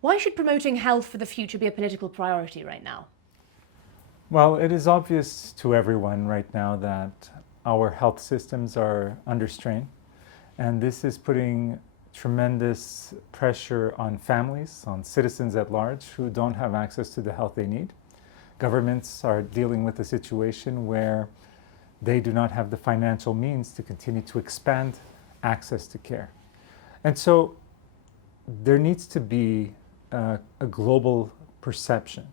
Why should promoting health for the future be a political priority right now? Well, it is obvious to everyone right now that our health systems are under strain, and this is putting tremendous pressure on families, on citizens at large who don't have access to the health they need. Governments are dealing with a situation where they do not have the financial means to continue to expand access to care. And so there needs to be a global perception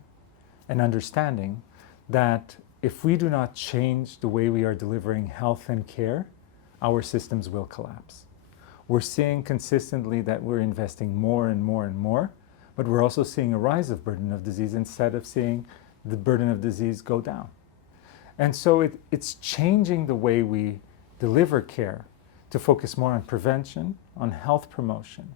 and understanding that if we do not change the way we are delivering health and care, our systems will collapse. We're seeing consistently that we're investing more and more and more, but we're also seeing a rise of burden of disease instead of seeing the burden of disease go down. And so it's changing the way we deliver care to focus more on prevention, on health promotion,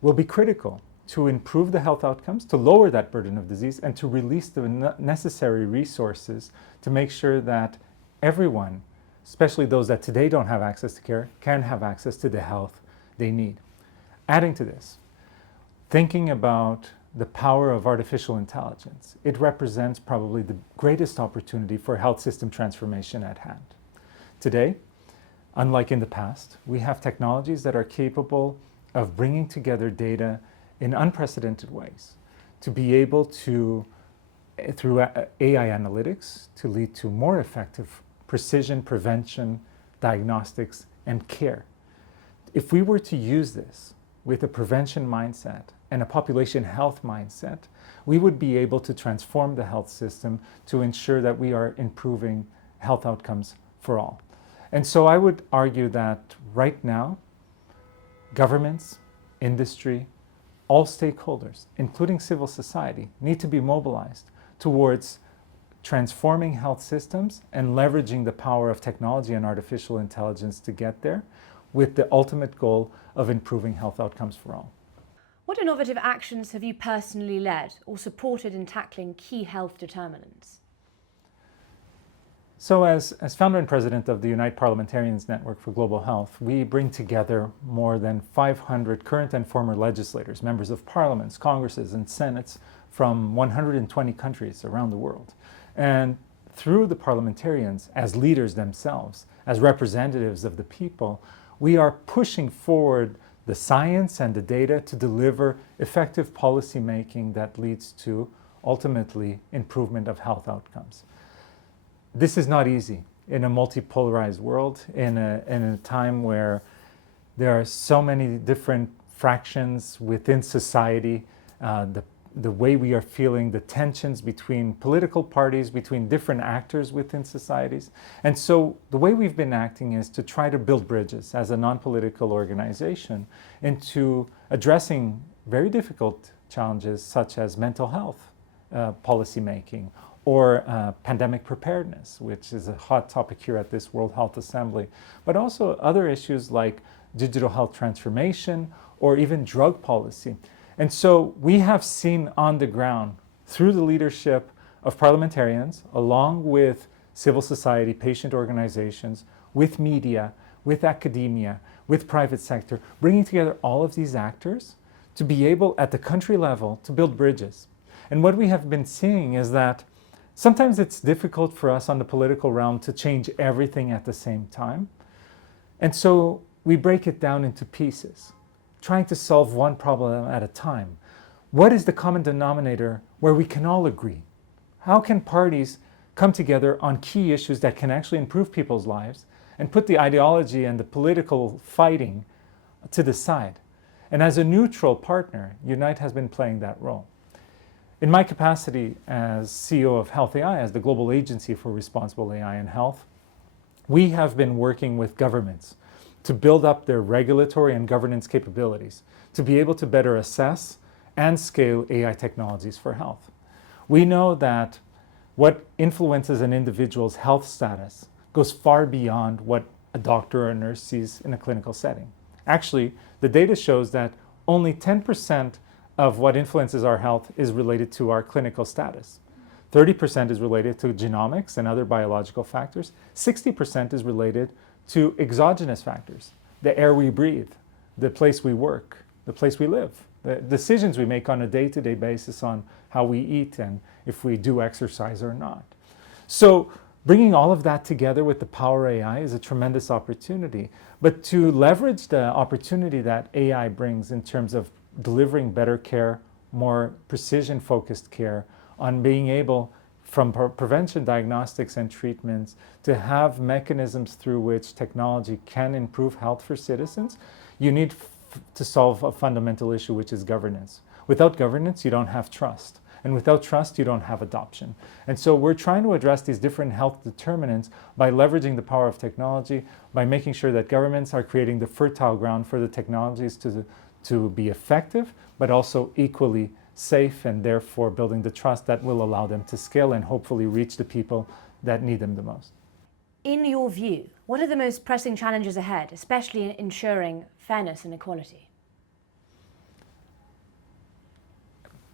will be critical to improve the health outcomes, to lower that burden of disease, and to release the necessary resources to make sure that everyone, especially those that today don't have access to care, can have access to the health they need. Adding to this, thinking about the power of artificial intelligence, it represents probably the greatest opportunity for health system transformation at hand. Today, unlike in the past, we have technologies that are capable of bringing together data in unprecedented ways to be able to, through AI analytics, to lead to more effective precision prevention, diagnostics, and care. If we were to use this with a prevention mindset and a population health mindset, we would be able to transform the health system to ensure that we are improving health outcomes for all. And so I would argue that right now, governments, industry, all stakeholders, including civil society, need to be mobilized towards transforming health systems and leveraging the power of technology and artificial intelligence to get there, with the ultimate goal of improving health outcomes for all. What innovative actions have you personally led or supported in tackling key health determinants? So as founder and president of the UNITE Parliamentarians Network for Global Health, we bring together more than 500 current and former legislators, members of parliaments, congresses, and senates from 120 countries around the world. And through the parliamentarians, as leaders themselves, as representatives of the people, we are pushing forward the science and the data to deliver effective policy making that leads to, ultimately, improvement of health outcomes. This is not easy in a multipolarized world, in a time where there are so many different fractions within society, the way we are feeling, the tensions between political parties, between different actors within societies. And so the way we've been acting is to try to build bridges as a non-political organization into addressing very difficult challenges such as mental health policymaking, or pandemic preparedness, which is a hot topic here at this World Health Assembly, but also other issues like digital health transformation or even drug policy. And so we have seen on the ground, through the leadership of parliamentarians, along with civil society, patient organizations, with media, with academia, with private sector, bringing together all of these actors to be able, at the country level, to build bridges. And what we have been seeing is that sometimes it's difficult for us on the political realm to change everything at the same time. And so we break it down into pieces, trying to solve one problem at a time. What is the common denominator where we can all agree? How can parties come together on key issues that can actually improve people's lives and put the ideology and the political fighting to the side? And as a neutral partner, UNITE has been playing that role. In my capacity as CEO of HealthAI, as the global agency for responsible AI in health, we have been working with governments to build up their regulatory and governance capabilities to be able to better assess and scale AI technologies for health. We know that what influences an individual's health status goes far beyond what a doctor or a nurse sees in a clinical setting. Actually, the data shows that only 10% of what influences our health is related to our clinical status. 30% is related to genomics and other biological factors. 60% is related to exogenous factors, the air we breathe, the place we work, the place we live, the decisions we make on a day-to-day basis on how we eat and if we do exercise or not. So bringing all of that together with the power of AI is a tremendous opportunity. But to leverage the opportunity that AI brings in terms of delivering better care, more precision-focused care, on being able, from prevention, diagnostics, and treatments, to have mechanisms through which technology can improve health for citizens, you need to solve a fundamental issue, which is governance. Without governance, you don't have trust. And without trust, you don't have adoption. And so we're trying to address these different health determinants by leveraging the power of technology, by making sure that governments are creating the fertile ground for the technologies to be effective, but also equally safe, and therefore building the trust that will allow them to scale and hopefully reach the people that need them the most. In your view, what are the most pressing challenges ahead, especially in ensuring fairness and equality?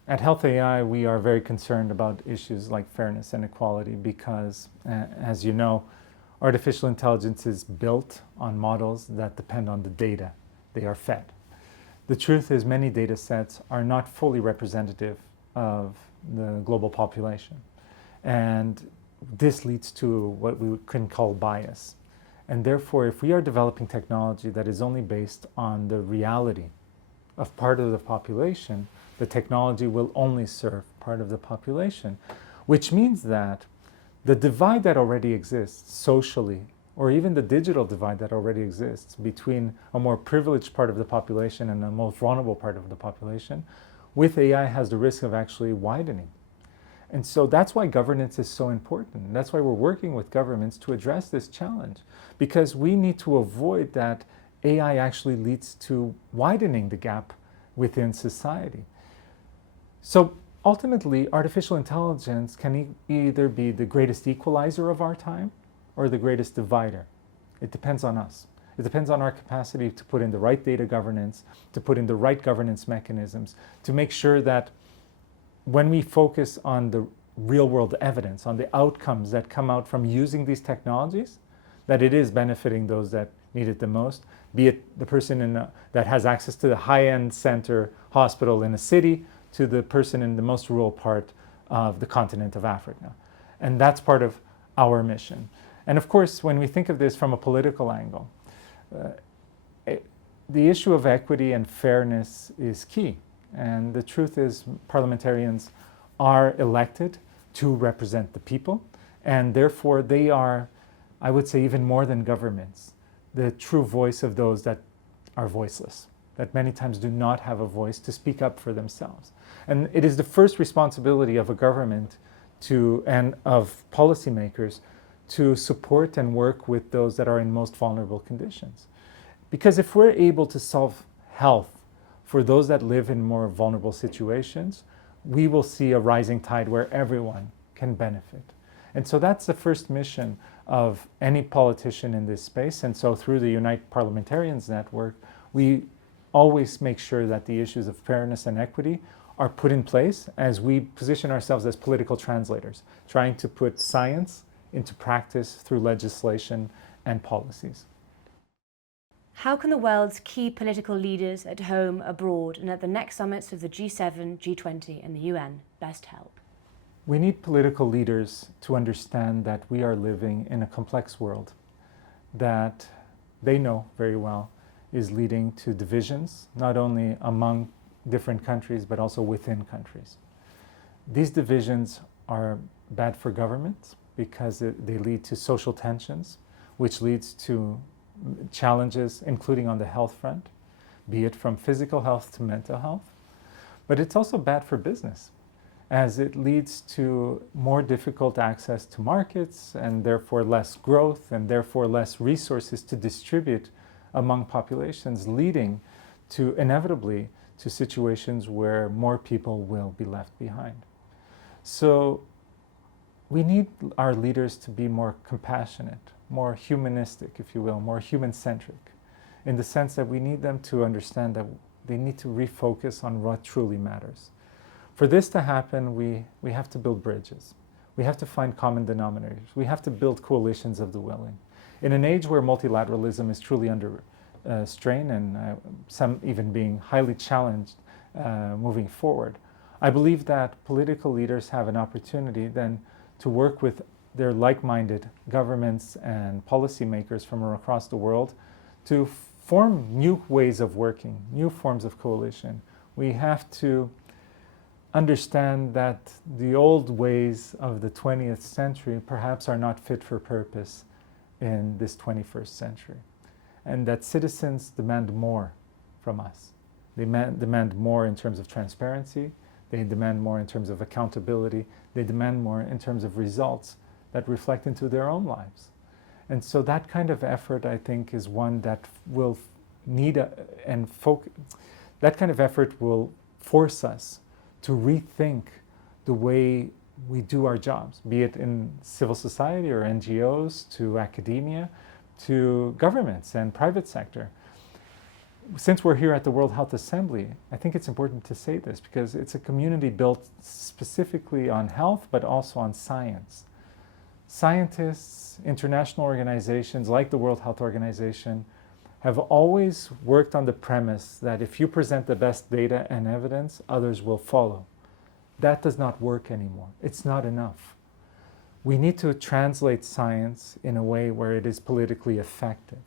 At HealthAI, we are very concerned about issues like fairness and equality because, as you know, artificial intelligence is built on models that depend on the data they are fed. The truth is many data sets are not fully representative of the global population. And this leads to what we can call bias. And therefore, if we are developing technology that is only based on the reality of part of the population, the technology will only serve part of the population, which means that the divide that already exists socially, or even the digital divide that already exists between a more privileged part of the population and a most vulnerable part of the population, with AI has the risk of actually widening. And so that's why governance is so important. That's why we're working with governments to address this challenge, because we need to avoid that AI actually leads to widening the gap within society. So ultimately, artificial intelligence can either be the greatest equalizer of our time or the greatest divider. It depends on us. It depends on our capacity to put in the right data governance, to put in the right governance mechanisms, to make sure that when we focus on the real world evidence, on the outcomes that come out from using these technologies, that it is benefiting those that need it the most, be it the person that has access to the high-end center hospital in a city, to the person in the most rural part of the continent of Africa. And that's part of our mission. And of course, when we think of this from a political angle, the issue of equity and fairness is key. And the truth is, parliamentarians are elected to represent the people, and therefore they are, I would say, even more than governments, the true voice of those that are voiceless, that many times do not have a voice to speak up for themselves. And it is the first responsibility of a government and of policymakers to support and work with those that are in most vulnerable conditions. Because if we're able to solve health for those that live in more vulnerable situations, we will see a rising tide where everyone can benefit. And so that's the first mission of any politician in this space. And so through the UNITE Parliamentarians Network, we always make sure that the issues of fairness and equity are put in place as we position ourselves as political translators, trying to put science into practice through legislation and policies. How can the world's key political leaders at home, abroad, and at the next summits of the G7, G20, and the UN best help? We need political leaders to understand that we are living in a complex world that they know very well is leading to divisions, not only among different countries, but also within countries. These divisions are bad for governments because they lead to social tensions, which leads to challenges, including on the health front, be it from physical health to mental health. But it's also bad for business, as it leads to more difficult access to markets and therefore less growth and therefore less resources to distribute among populations, leading to inevitably to situations where more people will be left behind. So we need our leaders to be more compassionate, more humanistic, if you will, more human-centric, in the sense that we need them to understand that they need to refocus on what truly matters. For this to happen, we have to build bridges. We have to find common denominators. We have to build coalitions of the willing. In an age where multilateralism is truly under strain and some even being highly challenged moving forward. I believe that political leaders have an opportunity then to work with their like-minded governments and policymakers from across the world to form new ways of working, new forms of coalition. We have to understand that the old ways of the 20th century perhaps are not fit for purpose in this 21st century, and that citizens demand more from us. They demand more in terms of transparency, they demand more in terms of accountability, they demand more in terms of results that reflect into their own lives. And so that kind of effort, I think, is one that will need that kind of effort will force us to rethink the way we do our jobs, be it in civil society or NGOs, to academia, to governments and private sector. Since we're here at the World Health Assembly, I think it's important to say this because it's a community built specifically on health, but also on science. Scientists, international organizations like the World Health Organization have always worked on the premise that if you present the best data and evidence, others will follow. That does not work anymore. It's not enough. We need to translate science in a way where it is politically effective.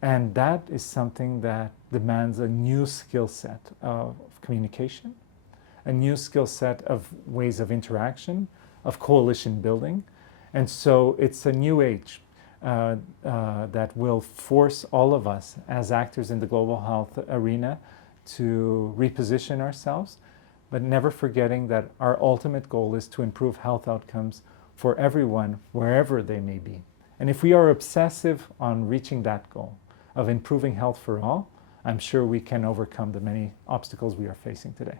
And that is something that demands a new skill set of communication, a new skill set of ways of interaction, of coalition building. And so it's a new age that will force all of us as actors in the global health arena to reposition ourselves, but never forgetting that our ultimate goal is to improve health outcomes for everyone, wherever they may be. And if we are obsessive on reaching that goal of improving health for all, I'm sure we can overcome the many obstacles we are facing today.